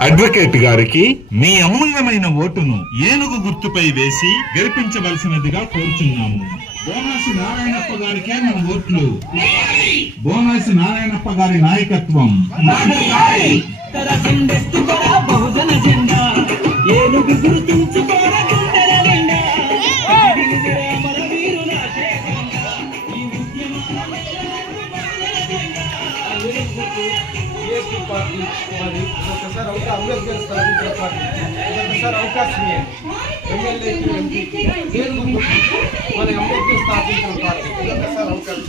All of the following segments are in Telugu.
అడ్వకేట్ గారికి మీ అమూల్యమైన ఓటును ఏనుగు గుర్తుపై వేసి గెలిపించవలసినదిగా కోరుచున్నాము. బోనాసి నారాయణప్ప గారికే మన ఓట్లు. బోనాసి నారాయణప్ప గారి నాయకత్వం. గుర్తించుకోరా గుండెల పార్టీ మరి ఒకసారి అవకాశం అంబేద్కర్ స్థాపించిన పార్టీ ఒకసారి అవకాశం ఎమ్మెల్యేకి ఎంపీకి నేను మన అంబేద్కర్ స్థాపించిన పార్టీ ఒకసారి అవకాశం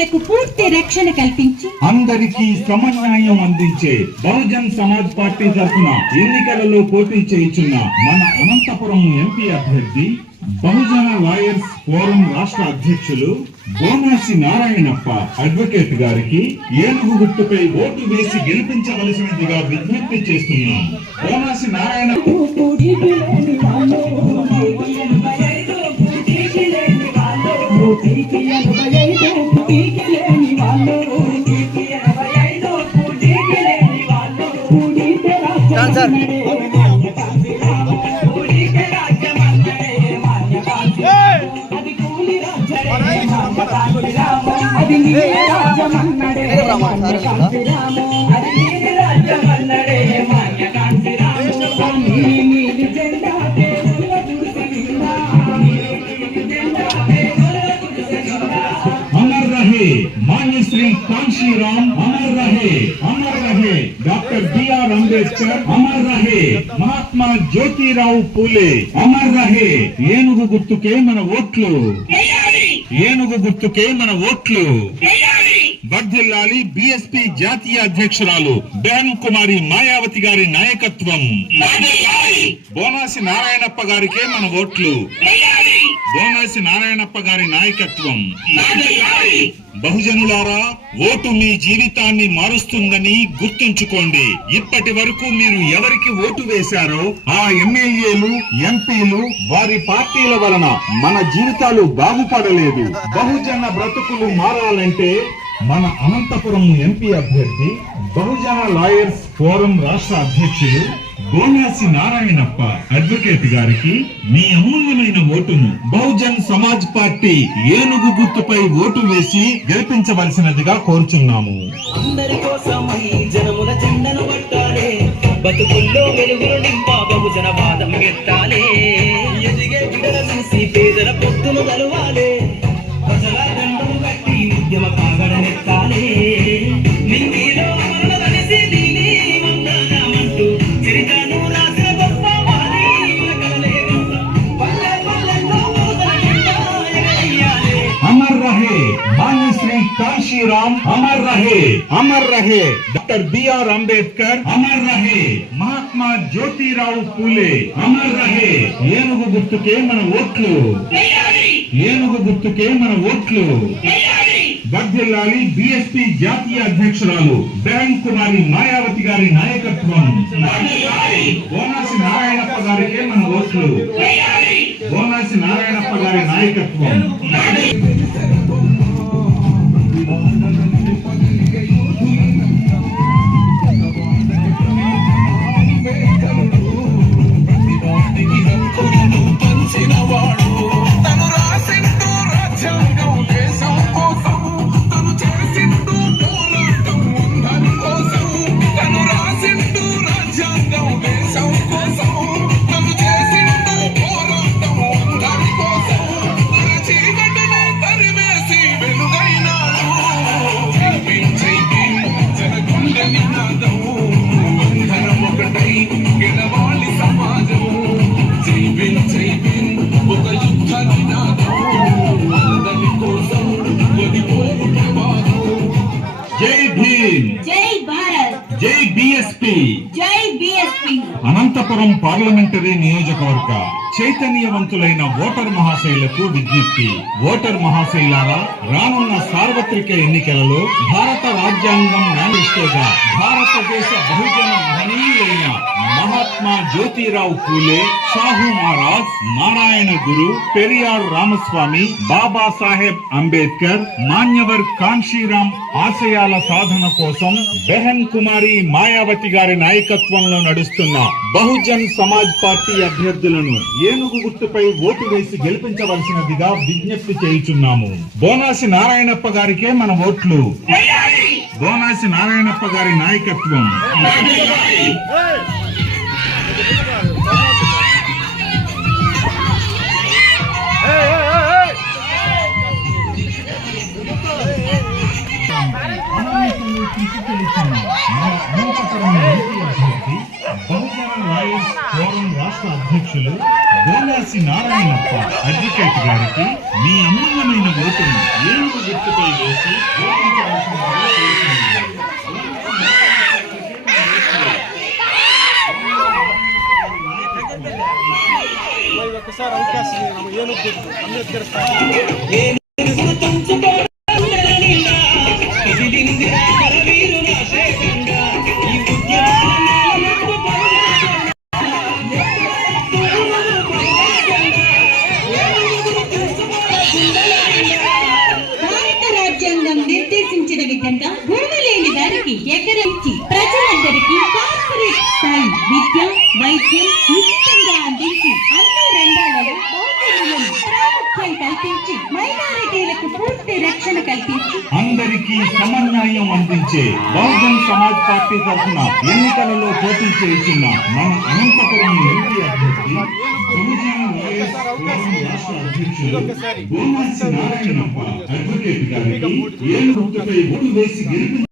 స్త్రీలకు పూర్తి రక్షణ కల్పించి అందరికీ సమన్వయం అందించే బహుజన్ సమాజ్ పార్టీ తరఫున ఎన్నికలలో పోటీ చేయుచున్న మన అనంతపురం ఎంపీ అభ్యర్థి బహుజన లాయర్స్ ఫోరం రాష్ట్ర అధ్యక్షులు బోనాసి నారాయణప్ప అడ్వకేట్ గారికి ఏనుగు గుర్తుపై ఓటు వేసి గెలిపించవలసినదిగా విజ్ఞప్తి చేస్తున్నాం. బోనాసి నారాయణ కూటికి లేని వాళ్ళు ఐదు లేని వాళ్ళు रहे मान्य श्री कांशी राम अमर रहे अमर रहे डॉक्टर बी आर अंबेडकर अमर रहे महात्मा జ్యోతిరావు పూలే అమర్ రహే ఏనుగు గుర్తుకే మన ఓట్లు ఏనుగు గుర్తుకే మన ఓట్లు వర్ధిల్లాలి బిఎస్పి జాతీయ అధ్యక్షురాలు బెహన్ కుమారి మాయావతి గారి నాయకత్వం బోనాసి నారాయణప్ప గారికే మన ఓట్లు బోనాసి నారాయణప్ప గారి నాయకత్వం. బహుజనులారా ఓటు మీ జీవితాన్ని మారుస్తుందని గుర్తుంచుకోండి. ఇప్పటి వరకు మీరు ఎవరికి ఓటు వేశారో ఆ ఎమ్మెల్యేలు ఎంపీలు వారి పార్టీల వలన మన జీవితాలు బాగుపడలేదు. బహుజన బ్రతుకులు మారాలంటే మన అనంతపురం ఎంపీ అభ్యర్థి బహుజన లాయర్స్ ఫోరం రాష్ట్ర అధ్యక్షులు గోనాసి నారాయణప్ప అడ్వకేట్ గారికి మీ అమూల్యమైన ఓటును బహుజన్ సమాజ్ పార్టీ ఏనుగు గుర్తుపై ఓటు వేసి గెలిపించవలసినదిగా కోరుచున్నాము. అందరి జనముల జెండను పట్టాలే బతుకుల్లో వెలుగులు బహుజన వాదం ఎత్తాలే. ఎదిగే చూసి పేదల పొత్తులు గలవాలే మాన్య శ్రీ కాశీరామ్ అమర్ రహే అమర్ రహే డాక్టర్ బిఆర్ అంబేద్కర్ అమర్ రహే మహాత్మా జ్యోతిరావు పూలే అమర్ రహే ఏనుగు గుర్తుకే మన ఓట్లు ఏనుగు గుర్తుకే మన ఓట్లు వర్ధిల్లాలి బిఎస్పి జాతీయ అధ్యక్షురాలు బెహన్ కుమారి మాయావతి గారి నాయకత్వం బోనాసి నారాయణప్ప గారికే మన ఓట్లు బోనాసి నారాయణప్ప గారి నాయకత్వం అనంతపురం పార్లమెంటరీ నియోజకవర్గ చైతన్యవంతులైన ఓటర్ మహాశైలకు విజ్ఞప్తి. ఓటర్ మహాశైలారా రానున్న సార్వత్రిక ఎన్నికలలో భారత రాజ్యాంగం మేనిఫెస్టో భారతదేశ బహుజన మహనీయులైన మహాత్మా జ్యోతిరావు పూలే సాహు మహారాజ్ నారాయణ గురు పెరియార్ రామస్వామి బాబా సాహెబ్ అంబేద్కర్ మాన్యవర్ కాన్షీరామ్ ఆశయాల సాధన కోసం బెహన్ కుమారి మాయావతి గారి నాయకత్వంలో నడుస్తున్న బహుజన్ సమాజ్ పార్టీ అభ్యర్థులను ఏనుగు గుర్తుపై ఓటు వేసి గెలిపించవలసినదిగా విజ్ఞప్తి చేయుచున్నాము. బోనాసి నారాయణప్ప గారికే మన ఓట్లు. బోనాసి నారాయణప్ప గారి నాయకత్వం. అనంతంలో తీసుకెళ్తున్న మన ఎంపీ అభ్యర్థి బహుజన లాయర్స్ ఫోరం రాష్ట్ర అధ్యక్షులు బోనాసి నారాయణప్ప అడ్వకేట్ గారికి మీ అమూల్యమైన ఓటును ఏనుగు గుర్తుపై వేసి ఒకసారి అవకాశం ఏనుగు అంబేద్కర్ నిర్దేశించిన భూమి లేని వారికి ఎకరించి ప్రజలందరికీ కార్పొరేట్ స్థాయి విద్య వైద్యం ఉచితంగా అందించి అన్ని రంగాలలో ప్రాముఖ్యం కల్పించి మైనారిటీలకు పూర్తి రక్షణ కల్పించి అందరికీ సమన్యాయం అందించే బహుజన్ సమాజ్ పార్టీ తరఫున ఎన్నికలలో పోటీ చేసిన మన అనంతపురం ఎంపీ అభ్యర్థి బహుజన లాయర్స్ రాష్ట్ర అధ్యక్షులు బోనాసి నారాయణప్ప అడ్వకేట్ గారికి ఏడు గుర్తుపై ఓటు వేసి గెలిపి